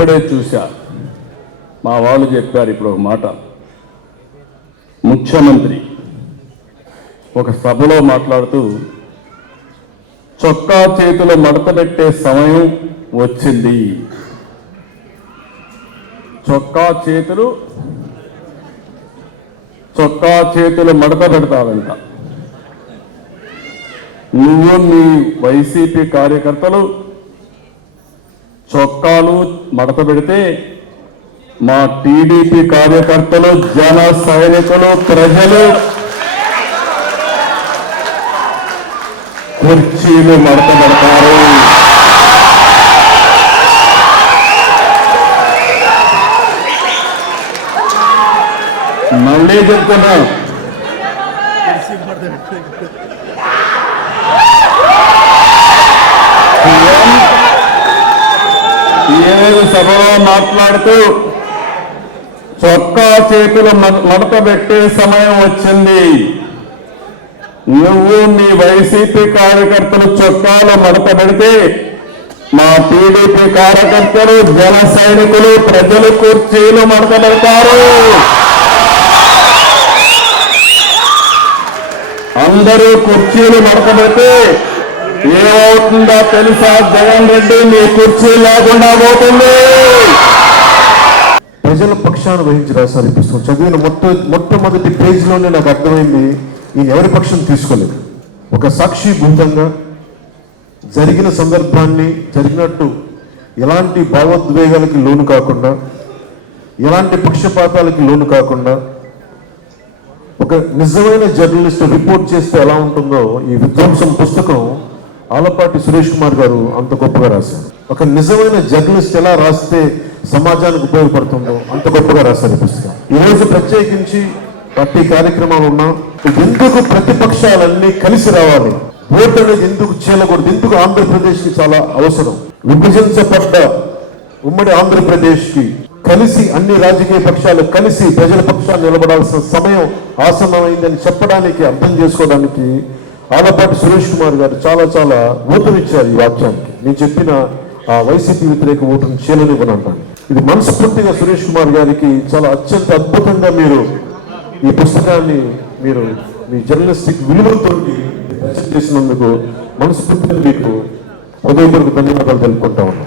ఇప్పుడే చూశా, మా వాళ్ళు చెప్పారు ఇప్పుడు ఒక మాట. ముఖ్యమంత్రి ఒక సభలో మాట్లాడుతూ చొక్కా చేతులు మడత పెట్టే సమయం వచ్చింది, చొక్కా చేతులు మడత పెడతారంట. నువ్వు మీ వైసీపీ కార్యకర్తలు చొక్కాలు మడత పెడితే మా టీడీపీ కార్యకర్తలు, జన సైనికులు, ప్రజలు కుర్చీలు మడత పెడతారు. మళ్ళీ చెప్తున్నా, ఏడు సభలో మాట్లాడుతూ చొక్కా చేతులు మడత పెట్టే సమయం వచ్చింది. నువ్వు మీ వైసీపీ కార్యకర్తలు చొక్కాలు మడత పెడితే మా టీడీపీ కార్యకర్తలు, జన సైనికులు, ప్రజలు కుర్చీలు మడత పెడతారు. అందరూ కుర్చీలు మడత పెడితే ఏమవుతుందో తెలుసా? జగన్ రెడ్డి మీ కుర్చీ లేకుండా పోతుంది. ప్రజల పక్షాన్ని వహించి రాశారు ఈ పుస్తకం. చదివిన మొట్టమొదటి పేజీలోనే నాకు అర్థమైంది, ఈయన ఎవరి పక్షం తీసుకోలేదు. ఒక సాక్షి భూతంగా జరిగిన సందర్భాన్ని జరిగినట్టు ఎలాంటి భావోద్వేగాలకి లోను కాకుండా, ఎలాంటి పక్షపాతాలకి లోను కాకుండా, ఒక నిజమైన జర్నలిస్ట్ రిపోర్ట్ చేస్తే ఎలా ఉంటుందో ఈ విధ్వంసం పుస్తకం ఆలపాటి సురేష్ కుమార్ గారు అంత గొప్పగా రాశారు. ఒక నిజమైన జర్నలిస్ట్ ఎలా రాస్తే సమాజానికి ఉపయోగపడుతుందో అంత గొప్పగా రాశారు ఈ పుస్తకం. ఈరోజు ప్రత్యేకించి పార్టీ కార్యక్రమాలు ఉన్నా ఎందుకు ప్రతిపక్షాలన్నీ కలిసి రావాలి, ఓటు అనేది ఎందుకు చేయకూడదు, ఎందుకు ఆంధ్రప్రదేశ్కి చాలా అవసరం, విభజించబడ్డ ఉమ్మడి ఆంధ్రప్రదేశ్కి కలిసి అన్ని రాజకీయ పక్షాలు కలిసి ప్రజల పక్షాన్ని నిలబడాల్సిన సమయం ఆసన్నమైందని చెప్పడానికి, అర్థం చేసుకోవడానికి ఆలపాటి సురేష్ కుమార్ గారు చాలా ఊతమిచ్చారు ఈ వాక్యానికి. నేను చెప్పిన ఆ వైసీపీ వ్యతిరేక ఓటును చేయలేనివ్వనంటాను. ఇది మనస్ఫూర్తిగా సురేష్ కుమార్ గారికి చాలా అత్యంత అద్భుతంగా మీరు ఈ పుస్తకాన్ని మీరు మీ జర్నలిస్టిక్ విలువలతో చేసినందుకు మనస్ఫూర్తిగా మీకు హృదయపూర్వక ధన్యవాదాలు తెలుపుకుంటా ఉన్నాను.